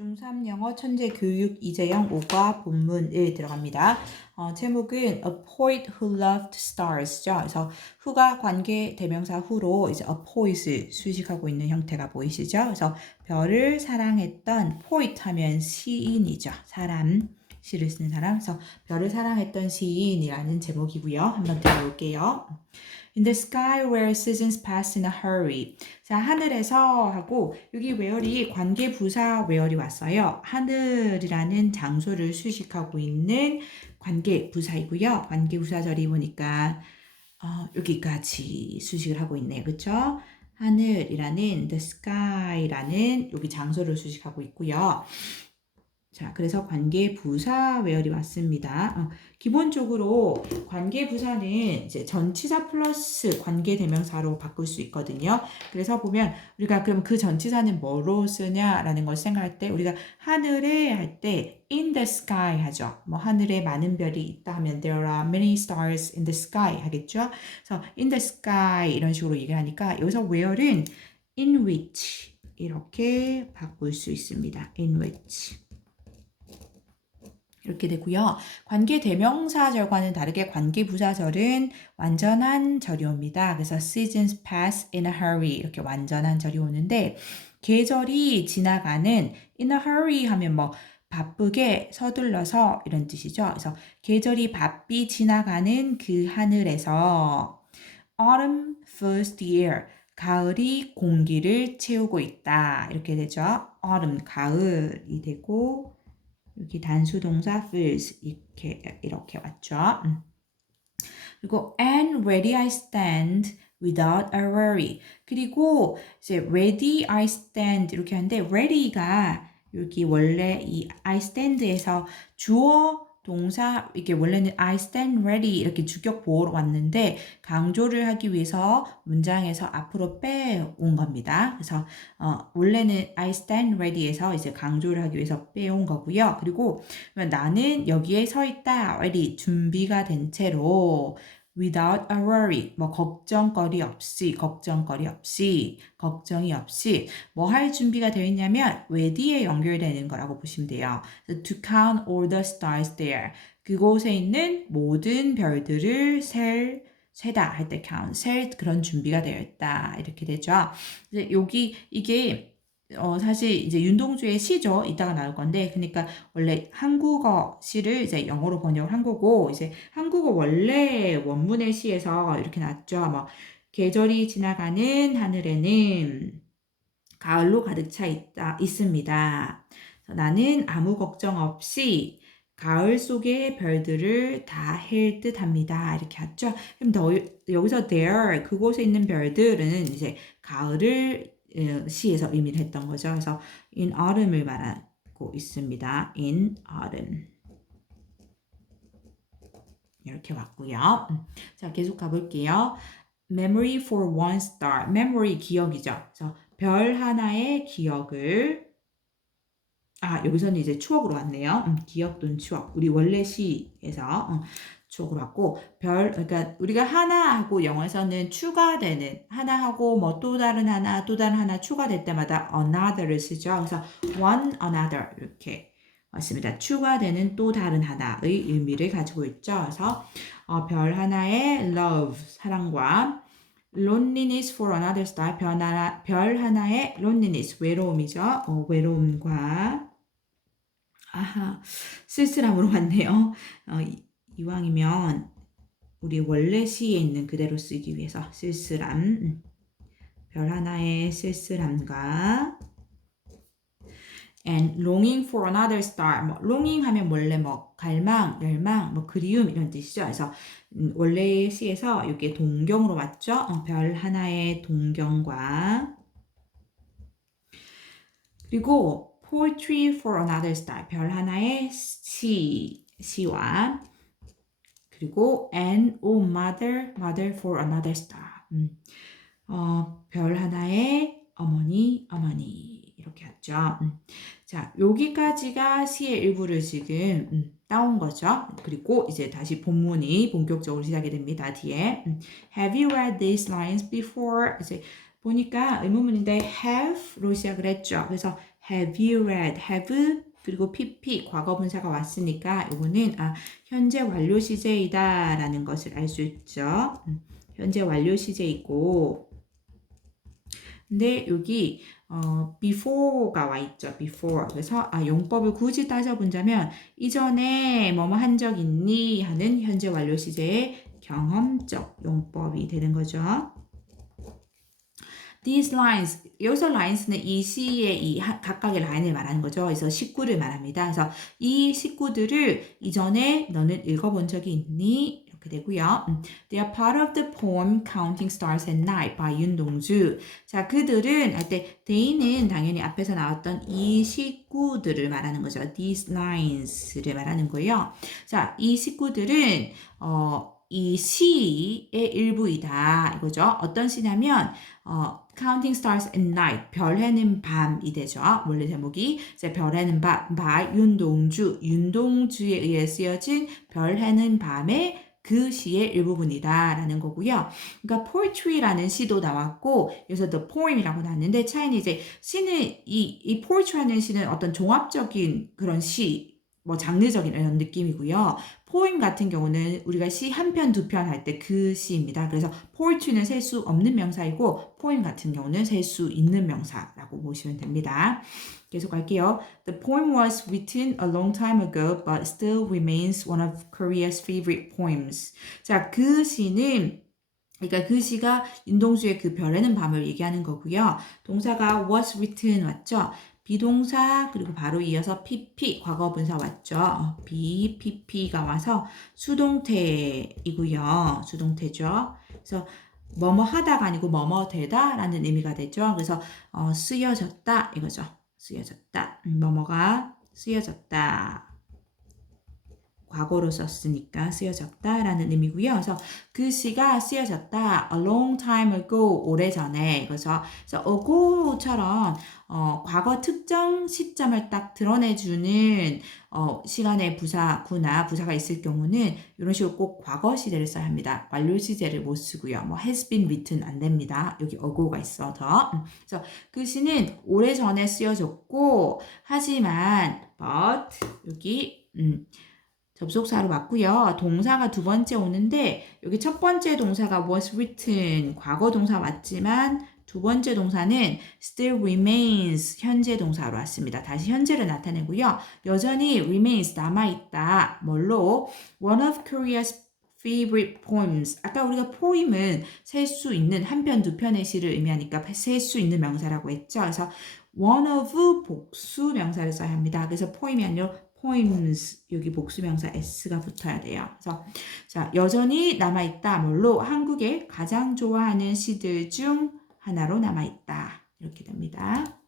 중3 영어 천재 교육 이재영 5과 본문 1 들어갑니다. 어, 제목은 A poet who loved stars죠. 그래서 who가 관계 대명사 who로 이제 a poet을 수식하고 있는 형태가 보이시죠? 그래서 별을 사랑했던 poet 하면 시인이죠. 사람. 시를 쓰는 사람. 그래서 별을 사랑했던 시인이라는 제목이고요. 한번 들어볼게요. In the sky where seasons pass in a hurry. 자, 하늘에서 하고 여기 where이 관계 부사 where이 왔어요. 하늘이라는 장소를 수식하고 있는 관계 부사이고요. 관계 부사절이 보니까 어, 여기까지 수식을 하고 있네요. 그렇죠? 하늘이라는 the sky라는 여기 장소를 수식하고 있고요. 자, 그래서 관계 부사 외열이 왔습니다. 어, 기본적으로 관계 부사는 이제 전치사 플러스 관계 대명사로 바꿀 수 있거든요. 그래서 보면 우리가 그럼 그 전치사는 뭐로 쓰냐라는 걸 생각할 때 우리가 하늘에 할 때 in the sky 하죠. 뭐 하늘에 많은 별이 있다 하면 there are many stars in the sky 하겠죠. 그래서 in the sky 이런 식으로 얘기를 하니까 여기서 where은 in which 이렇게 바꿀 수 있습니다. in which. 이렇게 되고요. 관계 대명사 절과는 다르게 관계 부사절은 완전한 절이 옵니다. 그래서 seasons pass in a hurry 이렇게 완전한 절이 오는데 계절이 지나가는 in a hurry 하면 뭐 바쁘게 서둘러서 이런 뜻이죠. 그래서 계절이 바삐 지나가는 그 하늘에서 autumn fills the air 가을이 공기를 채우고 있다. 이렇게 되죠. autumn 가을이 되고 여기 단수 동사 fills 이렇게 이렇게 왔죠. 음. 그리고 and ready I stand without a worry. 그리고 이제 ready I stand 이렇게 하는데 ready가 여기 원래 이 I stand에서 주어 동사 이게 원래는 I stand ready 이렇게 주격 보호로 왔는데 강조를 하기 위해서 문장에서 앞으로 빼온 겁니다. 그래서 어, 원래는 I stand ready에서 이제 강조를 하기 위해서 빼온 거고요. 그리고 나는 여기에 서 있다 ready 준비가 된 채로 without a worry 뭐 걱정거리 없이 걱정거리 없이 걱정이 없이 뭐 할 준비가 되어 있냐면 ready에 연결되는 거라고 보시면 돼요. to count all the stars there 그곳에 있는 모든 별들을 셀 세다 할 때 count 셀 그런 준비가 되어 있다 이렇게 되죠. 이제 여기 이게 어, 사실 이제 윤동주의 시죠. 이따가 나올 건데, 그러니까 원래 한국어 시를 이제 영어로 번역을 한 거고, 이제 한국어 원래 원문의 시에서 이렇게 나왔죠. 뭐, 계절이 지나가는 하늘에는 가을로 가득 차 있다, 있습니다. 나는 아무 걱정 없이 가을 속의 별들을 다 헬 듯 합니다. 이렇게 하죠. 그럼 더, 여기서 there, 그곳에 있는 별들은 이제 가을을 시에서 의미를 했던 거죠. 그래서 in autumn을 말하고 있습니다. in autumn. 이렇게 왔고요. 자, 계속 가볼게요. memory for one star. memory 기억이죠. 그래서 별 하나의 기억을 아, 여기서는 이제 추억으로 왔네요. 음, 기억 또는 추억. 우리 원래 시에서 어, 추억으로 왔고 별 그러니까 우리가 하나하고 영어에서는 추가되는 하나하고 뭐 또 다른 하나 또 다른 하나 추가될 때마다 another를 쓰죠. 그래서 one another 이렇게 왔습니다. 추가되는 또 다른 하나의 의미를 가지고 있죠. 그래서 어, 별 하나의 love 사랑과 loneliness for another star 별, 하나, 별 하나의 loneliness 외로움이죠. 어, 외로움과 아하 쓸쓸함으로 왔네요. 어, 이왕이면 우리 원래 시에 있는 그대로 쓰기 위해서 쓸쓸함 음. 별 하나의 쓸쓸함과 and longing for another star 뭐 longing 하면 원래 뭐 갈망, 열망, 뭐 그리움 이런 뜻이죠. 그래서 음, 원래 시에서 이게 동경으로 왔죠. 어, 별 하나의 동경과 그리고 poetry for another star 별 하나의 시 시와 그리고 and oh mother, mother for another star. 음. 어, 별 하나의 어머니, 어머니 이렇게 하죠. 음. 자, 여기까지가 시의 일부를 지금 음, 따온 거죠. 그리고 이제 다시 본문이 본격적으로 시작이 됩니다. 뒤에 음. Have you read these lines before? 이제 보니까 의문문인데 have로 시작을 했죠. 그래서 have you read? have 그리고 pp 과거 분사가 왔으니까 이거는 아 현재 완료 시제이다 라는 것을 알 수 있죠. 음, 현재 완료 시제이고 근데 여기 어, before가 와 있죠. before. 그래서 아, 용법을 굳이 따져본다면 이전에 뭐뭐 한 적 있니 하는 현재 완료 시제의 경험적 용법이 되는 거죠. These lines 여기서 lines는 이 시의 이 하- 각각의 라인을 말하는 거죠. 그래서 식구를 말합니다. 그래서 이 식구들을 이전에 너는 읽어본 적이 있니? 이렇게 되고요. 음, They are part of the poem Counting Stars at Night by 윤동주. 자, 그들은 할 때 they는 당연히 앞에서 나왔던 이 식구들을 말하는 거죠. These lines를 말하는 거예요. 자, 이 식구들은 어, 이 시의 일부이다 이거죠. 어떤 시냐면 어, Counting Stars at Night 별 해는 밤이 되죠. 원래 제목이 이제 별 해는 밤 by 윤동주 윤동주에 의해 쓰여진 별 해는 밤의 그 시의 일부분이다라는 거고요. 그러니까 poetry라는 시도 나왔고 여기서 the poem이라고 나왔는데 차이는 이제 시는 이, 이 poetry라는 시는 어떤 종합적인 그런 시, 뭐 장르적인 이런 느낌이고요. 포임 같은 경우는 우리가 시 한 편, 두 편 할 때 그 시입니다. 그래서 poetry는 셀 수 없는 명사이고 포임 같은 경우는 셀 수 있는 명사라고 보시면 됩니다. 계속 갈게요. The poem was written a long time ago but still remains one of Korea's favorite poems. 자, 그 시는 그러니까 그 시가 윤동주의 그 별에는 밤을 얘기하는 거고요. 동사가 was written 왔죠. 비동사 그리고 바로 이어서 pp 과거 분사 왔죠. 어, be pp가 와서 수동태이고요. 수동태죠. 그래서 뭐뭐 하다가 아니고 뭐뭐 되다라는 의미가 되죠. 그래서 어, 쓰여졌다 이거죠. 쓰여졌다. 음, 뭐뭐가 쓰여졌다. 과거로 썼으니까 쓰여졌다라는 의미고요. 그래서 그 시가 쓰여졌다 a long time ago 오래전에 그래서 그래서 ago처럼 어, 과거 특정 시점을 딱 드러내주는 어, 시간의 부사구나 부사가 있을 경우는 이런 식으로 꼭 과거 시제를 써야 합니다. 완료 시제를 못 쓰고요. 뭐 has been written 안 됩니다. 여기 ago가 있어서 음, 그래서 그 시는 오래전에 쓰여졌고 하지만 but 여기 음, 접속사로 맞고요. 동사가 두 번째 오는데 여기 첫 번째 동사가 was written 과거 동사 맞지만 두 번째 동사는 still remains 현재 동사로 왔습니다. 다시 현재를 나타내고요. 여전히 remains 남아 있다. 뭘로? One of Korea's favorite poems. 아까 우리가 포임은 셀 수 있는 한 편, 두 편의 시를 의미하니까 셀 수 있는 명사라고 했죠. 그래서 one of 복수 명사를 써야 합니다. 그래서 포임이 아니라 poems 여기 복수명사 s가 붙어야 돼요. 그래서 자 여전히 남아 있다. 뭘로 한국의 가장 좋아하는 시들 중 하나로 남아 있다. 이렇게 됩니다.